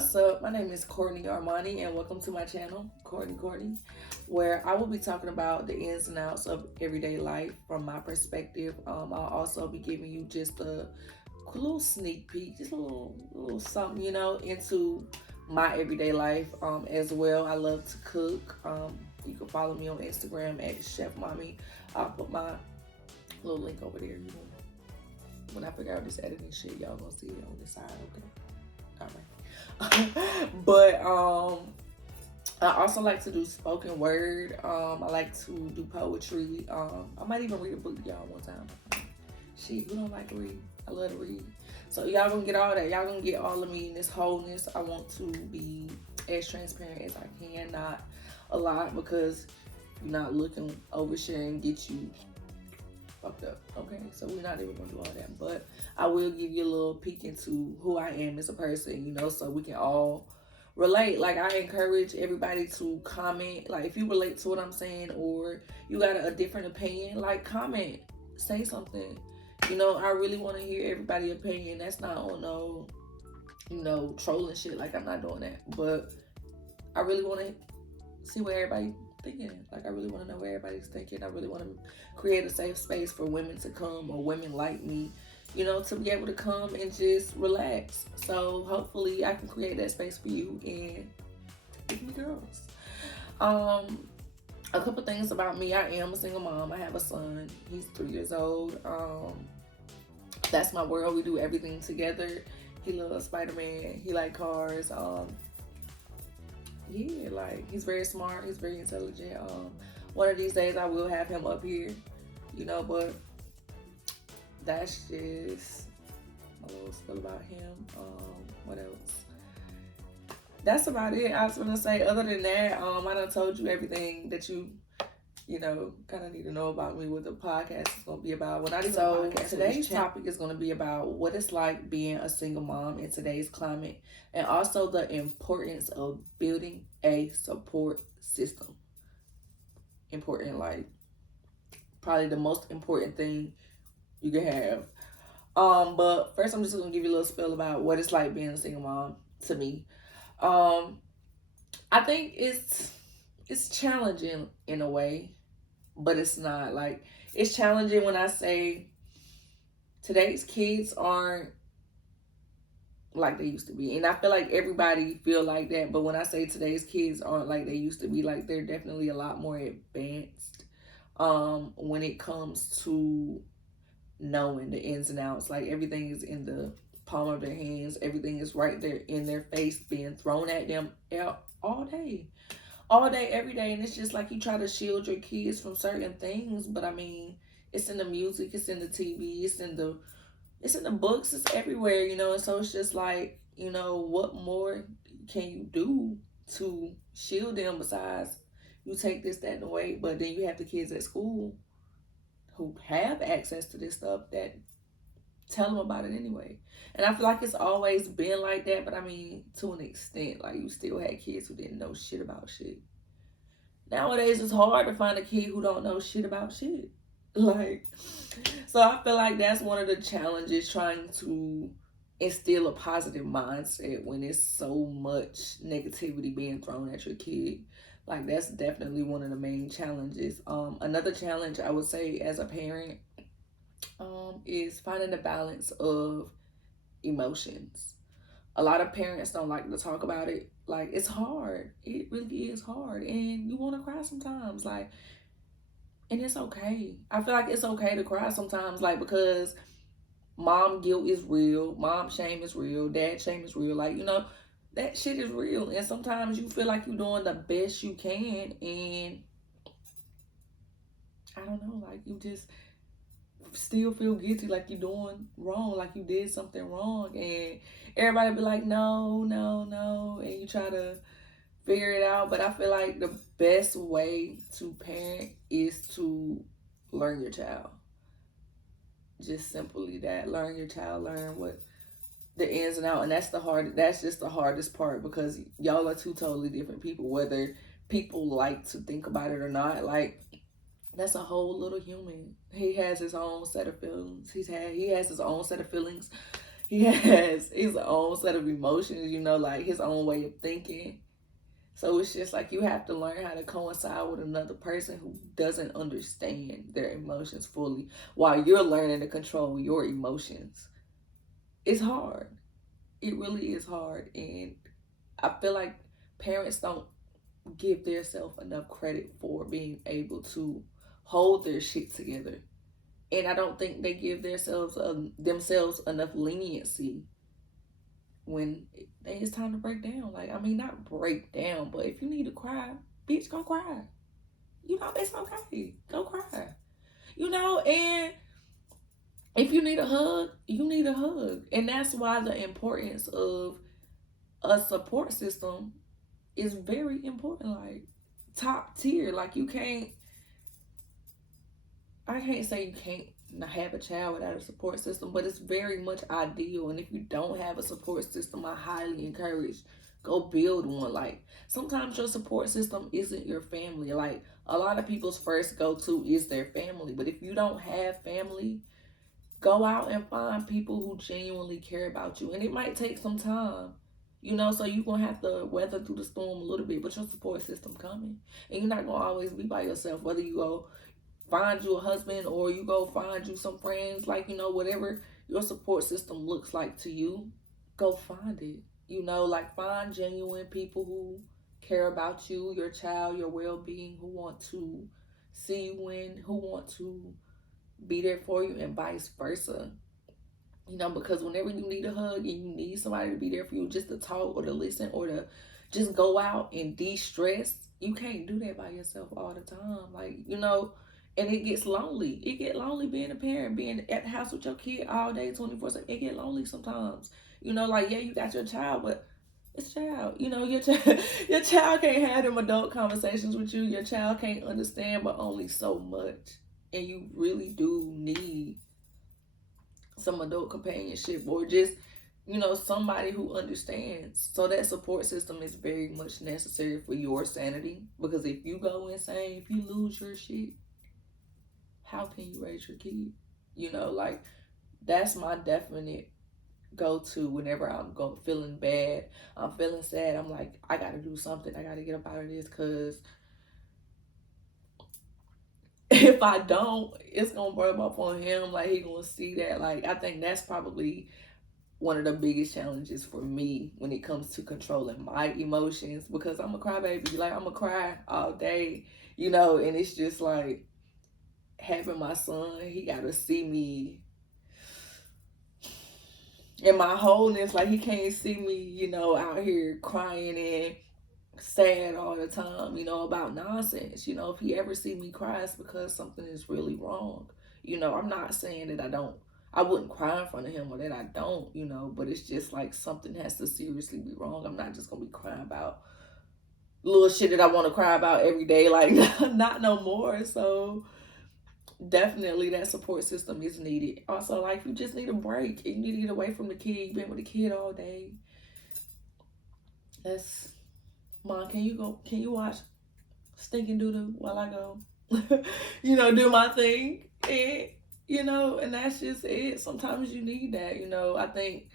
What's up? My name is Courtney Armani, and welcome to my channel, Courtney, where I will be talking about the ins and outs of everyday life from my perspective. I'll also be giving you just a little sneak peek, just a little something, into my everyday life as well. I love to cook. You can follow me on Instagram at Chef Mommy. I'll put my little link over there. When I figure out this editing shit, y'all gonna see it on the side, okay? All right. But I also like to do spoken word. I like to do poetry. I might even read a book to y'all one time. Shit, who don't like to read? I love to read. So y'all gonna get all that. Y'all gonna get all of me in this wholeness. I want to be as transparent as I can, not a lot, because you're not looking overshare and get you fucked up. Okay, so we're not even gonna do all that, but I will give you a little peek into who I am as a person, so we can all relate. Like, I encourage everybody to comment, like, if you relate to what I'm saying, or you got a different opinion, like, comment, say something. I really want to hear everybody's opinion. That's not on no trolling shit. Like, I'm not doing that, but I really want to see what everybody thinking. Like, I really want to know what everybody's thinking. I really want to create a safe space for women to come, or women like me, to be able to come and just relax. So hopefully I can create that space for you and give me girls. A couple things about me. I am a single mom. I have a son. He's 3 years old. That's my world. We do everything together. He loves Spider-Man. He like cars. Yeah, like, he's very smart, he's very intelligent. One of these days I will have him up here, but that's just a little spill about him. What else? That's about it. I was gonna say, other than that, I done told you everything that you kind of need to know about me, what the podcast is going to be about. So today's topic is going to be about what it's like being a single mom in today's climate, and also the importance of building a support system. Important, like, probably the most important thing you can have. But first, I'm just going to give you a little spiel about what it's like being a single mom to me. I think it's challenging in a way, but it's not. Like, it's challenging when I say today's kids aren't like they used to be, and I feel like everybody feel like that. But when I say today's kids aren't like they used to be, like, they're definitely a lot more advanced when it comes to knowing the ins and outs. Like, everything is in the palm of their hands. Everything is right there in their face, being thrown at them all day, every day. And it's just like, you try to shield your kids from certain things, but I mean, it's in the music, it's in the TV, it's in the books, it's everywhere, and so it's just like, what more can you do to shield them besides you take this, that, and away? But then you have the kids at school who have access to this stuff that tell them about it anyway. And I feel like it's always been like that, but I mean, to an extent, like, you still had kids who didn't know shit about shit. Nowadays, it's hard to find a kid who don't know shit about shit. Like, so I feel like that's one of the challenges, trying to instill a positive mindset when there's so much negativity being thrown at your kid. Like, that's definitely one of the main challenges. Another challenge I would say as a parent is finding the balance of emotions. A lot of parents don't like to talk about it. Like, it's hard. It really is hard. And you want to cry sometimes. Like, and it's okay. I feel like it's okay to cry sometimes, like, because mom guilt is real. Mom shame is real. Dad shame is real. Like, that shit is real. And sometimes you feel like you're doing the best you can. And I don't know, like, you just still feel guilty, like you're doing wrong, like you did something wrong. And everybody be like, no, no, no. And you try to figure it out. But I feel like the best way to parent is to learn your child. Just simply that. Learn your child, learn what the ins and outs. And that's just the hardest part, because y'all are two totally different people, whether people like to think about it or not. Like, that's a whole little human. He has his own set of feelings. He has his own set of feelings. he has his own set of emotions, like his own way of thinking. So it's just like you have to learn how to coincide with another person who doesn't understand their emotions fully while you're learning to control your emotions. It's hard. It really is hard. And I feel like parents don't give themselves enough credit for being able to hold their shit together. And I don't think they give themselves enough leniency when it's time to break down. Like, I mean, not break down, but if you need to cry, bitch, go cry. It's okay. Go cry. And if you need a hug, you need a hug. And that's why the importance of a support system is very important. Like, top tier. Like, I can't say you can't have a child without a support system, but it's very much ideal. And if you don't have a support system, I highly encourage go build one. Like, sometimes your support system isn't your family. Like, a lot of people's first go to is their family. But if you don't have family, go out and find people who genuinely care about you. And it might take some time. So you're going to have to weather through the storm a little bit, but your support system coming. And you're not going to always be by yourself, whether you go find you a husband or you go find you some friends, like, whatever your support system looks like to you, go find it. Like, find genuine people who care about you, your child, your well-being, who want to see you win, who want to be there for you, and vice versa. Because whenever you need a hug and you need somebody to be there for you, just to talk or to listen or to just go out and de-stress, you can't do that by yourself all the time. Like, and it gets lonely. It get lonely being a parent, being at the house with your kid all day, 24/7. It get lonely sometimes. Like, yeah, you got your child, but it's child. Your child can't have them adult conversations with you. Your child can't understand, but only so much. And you really do need some adult companionship, or just somebody who understands. So that support system is very much necessary for your sanity, because if you go insane, if you lose your shit, how can you raise your kid? Like, that's my definite go-to whenever I'm feeling bad, I'm feeling sad. I'm like, I gotta do something. I gotta get up out of this, because if I don't, it's gonna rub up on him. Like, he gonna see that. Like, I think that's probably one of the biggest challenges for me when it comes to controlling my emotions, because I'm a crybaby. Like, I'm a cry all day, and it's just like having my son, he gotta see me in my wholeness. Like, he can't see me, out here crying and sad all the time, about nonsense. If he ever see me cry, it's because something is really wrong. I'm not saying that I wouldn't cry in front of him, or that I don't, but it's just like something has to seriously be wrong. I'm not just gonna be crying about little shit that I want to cry about every day, like, not no more. So definitely that support system is needed. Also, like, you just need a break. You need to get away from the kid. You've been with the kid all day. Mom, can you watch Stinking Doodoo while I go, do my thing? And that's just it. Sometimes you need that. I think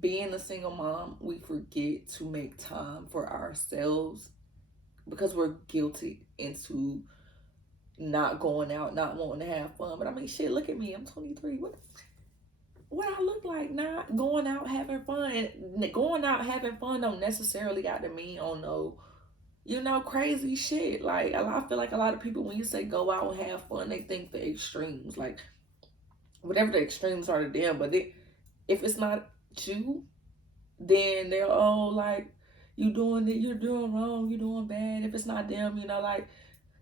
being a single mom, we forget to make time for ourselves because we're guilty into not going out, not wanting to have fun. But I mean, shit, look at me. I'm 23. What I look like not going out having fun? And going out having fun don't necessarily got to mean on no, crazy shit. Like, I feel like a lot of people, when you say go out and have fun, they think the extremes. Like, whatever the extremes are to them. But if it's not you, then they're all like, you're doing wrong, you're doing bad. If it's not them, like,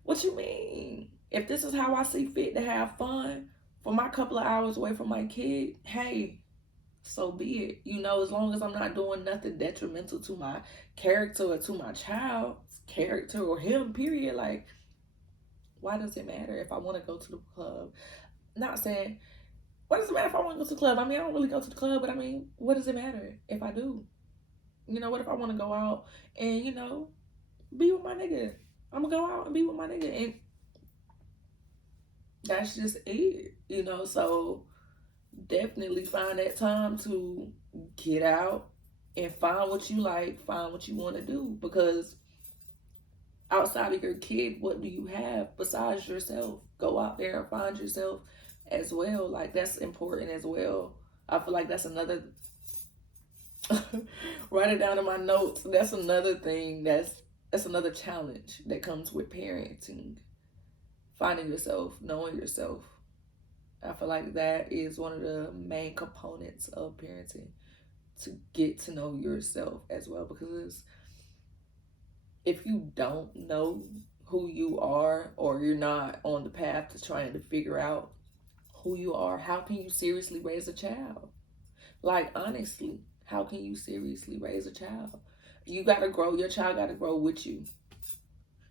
what you mean? If this is how I see fit to have fun for my couple of hours away from my kid, hey, so be it. As long as I'm not doing nothing detrimental to my character or to my child's character or him, period. Like, why does it matter if I want to go to the club? Not saying, what does it matter if I want to go to the club? I mean, I don't really go to the club, but I mean, what does it matter if I do? What if I want to go out and, be with my nigga? I'm going to go out and be with my nigga. And that's just it, So definitely find that time to get out and find what you like, find what you want to do. Because outside of your kid, what do you have besides yourself? Go out there and find yourself as well. Like, that's important as well. I feel like that's another write it down in my notes. That's another thing that's another challenge that comes with parenting. Finding yourself, knowing yourself. I feel like that is one of the main components of parenting, to get to know yourself as well. Because if you don't know who you are, or you're not on the path to trying to figure out who you are, how can you seriously raise a child? Like, honestly, how can you seriously raise a child? You got to grow. Your child got to grow with you.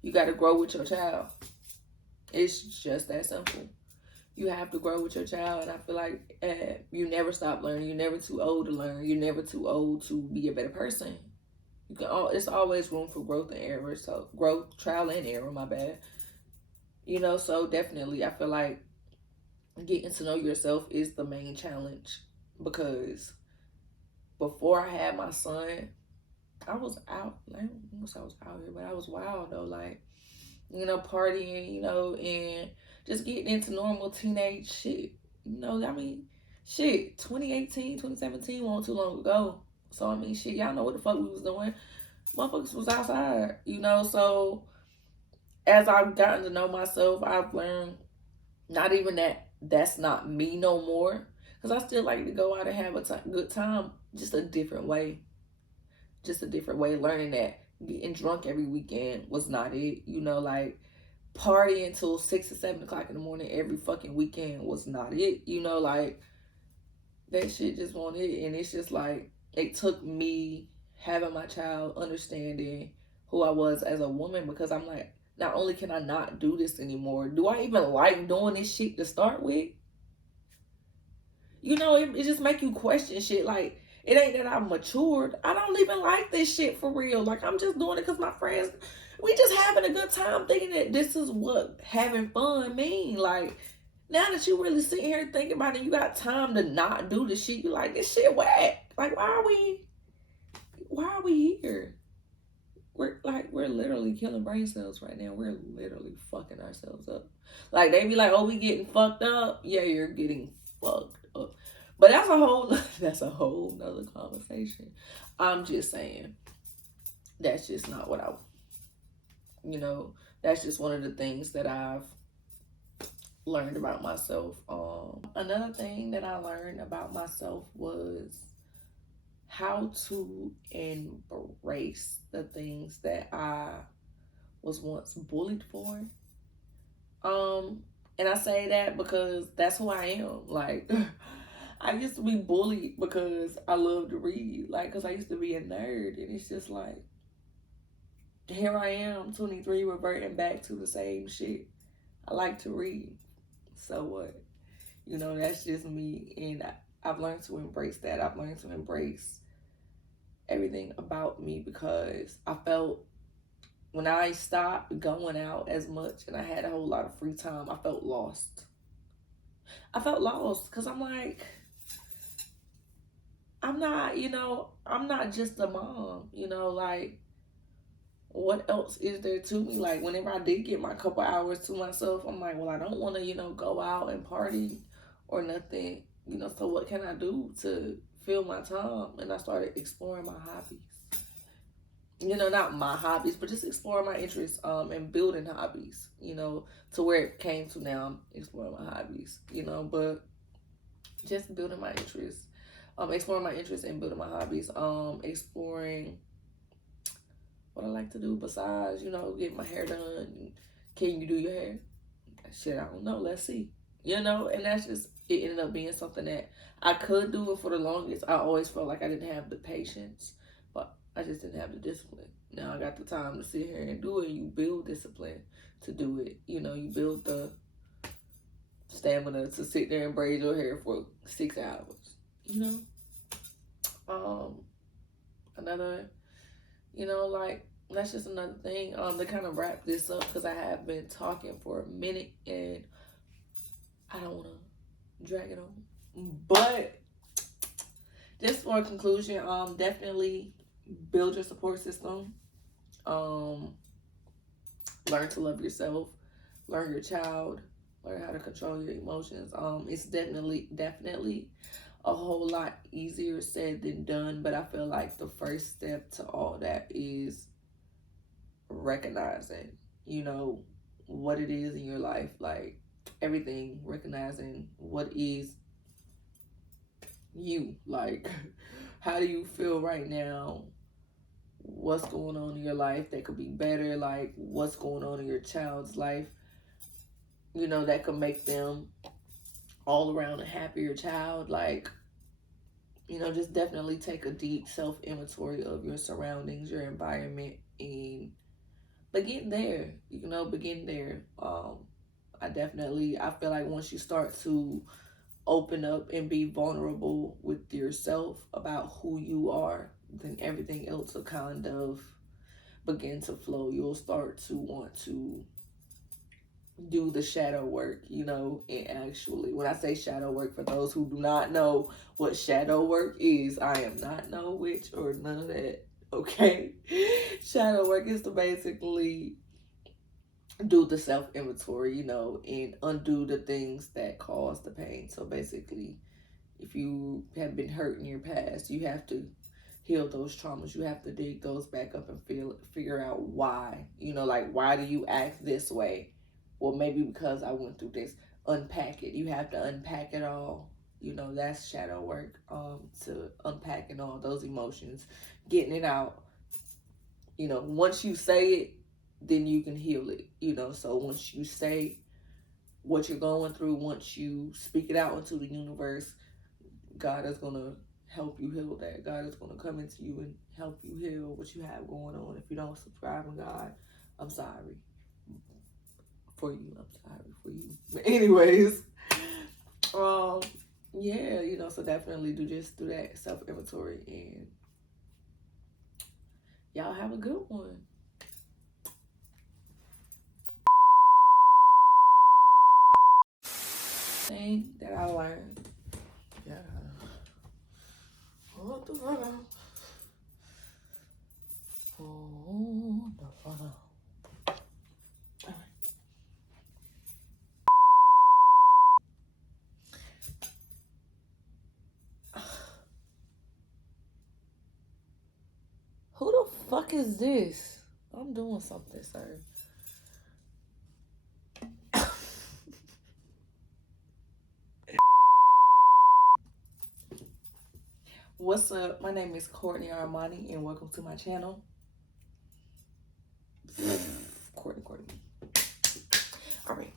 You got to grow with your child. It's just that simple. You have to grow with your child, and I feel like you never stop learning. You're never too old to learn. You're never too old to be a better person. You can. It's always room for growth and error. So growth, trial and error. My bad. So definitely, I feel like getting to know yourself is the main challenge, because before I had my son, I was out. I was out here, but I was wild though. Like, partying, and just getting into normal teenage shit. I mean, shit, 2018, 2017 wasn't too long ago. So, I mean, shit, y'all know what the fuck we was doing. Motherfuckers was outside, so as I've gotten to know myself, I've learned not even that that's not me no more. Because I still like to go out and have a good time, just a different way. Just a different way, learning that getting drunk every weekend was not it. Like, partying till 6 or 7 o'clock in the morning every fucking weekend was not it. Like, that shit just wasn't it. And it's just like, it took me having my child, understanding who I was as a woman, because I'm like, not only can I not do this anymore, do I even like doing this shit to start with? It just make you question shit. Like, it ain't that I've matured. I don't even like this shit for real. Like, I'm just doing it because my friends, we just having a good time, thinking that this is what having fun mean. Like, now that you really sit here thinking about it, you got time to not do the shit. You like, this shit whack. Like, why are we here? We're literally killing brain cells right now. We're literally fucking ourselves up. Like, they be like, oh, we getting fucked up. Yeah, you're getting fucked up. But that's a whole nother conversation. I'm just saying, that's just not what that's just one of the things that I've learned about myself. Another thing that I learned about myself was how to embrace the things that I was once bullied for. And I say that because that's who I am. Like, I used to be bullied because I love to read. Like, because I used to be a nerd. And it's just like, here I am, 23, reverting back to the same shit. I like to read. So what? That's just me. And I've learned to embrace that. I've learned to embrace everything about me, because I felt, when I stopped going out as much and I had a whole lot of free time, I felt lost. I felt lost because I'm like, I'm not just a mom, like, what else is there to me? Like, whenever I did get my couple hours to myself, I'm like, well, I don't want to, go out and party or nothing, so what can I do to fill my time? And I started exploring my hobbies. Not my hobbies, but just exploring my interests, and building hobbies, to where it came to now. I'm exploring my hobbies, but just building my interests, exploring my interests and building my hobbies, exploring what I like to do besides, getting my hair done. Can you do your hair? Shit, I don't know. Let's see. And that's just, it ended up being something that I could do it for the longest. I always felt like I didn't have the patience, but I just didn't have the discipline. Now I got the time to sit here and do it. You build discipline to do it. You build the stamina to sit there and braid your hair for 6 hours. Another, like, that's just another thing. To kind of wrap this up, because I have been talking for a minute and I don't want to drag it on. But just for a conclusion, definitely build your support system. Learn to love yourself, learn your child, learn how to control your emotions. It's definitely a whole lot easier said than done, but I feel like the first step to all that is recognizing, you know, what it is in your life, like everything, recognizing what is you, like how do you feel right now, what's going on in your life that could be better, like what's going on in your child's life, you know, that could make them all around a happier child. Like, you know, just definitely take a deep self inventory of your surroundings, your environment, and begin there. You know, begin there. I feel like once you start to open up and be vulnerable with yourself about who you are, then everything else will kind of begin to flow. You'll start to want to do the shadow work, you know. And actually, when I say shadow work, for those who do not know what shadow work is, I am not no witch or none of that, okay? Shadow work is to basically do the self inventory, you know, and undo the things that cause the pain. So basically, if you have been hurt in your past, you have to heal those traumas. You have to dig those back up and figure out why. You know, like, why do you act this way? Well, maybe because I went through this. Unpack it. You have to unpack it all. You know, that's shadow work. To unpacking all those emotions, getting it out. You know, once you say it, then you can heal it. You know, so once you say what you're going through, once you speak it out into the universe, God is going to help you heal that. God is going to come into you and help you heal what you have going on. If you don't subscribe to God, I'm sorry for you. I'm sorry for you. But anyways, yeah, you know, so definitely do that self inventory, and y'all have a good one. Thing that I learned. Yeah. What the fuck? Oh, the fuck. Who the fuck is this? I'm doing something, sir. What's up? My name is Courtney Armani, and welcome to my channel. Courtney. All right.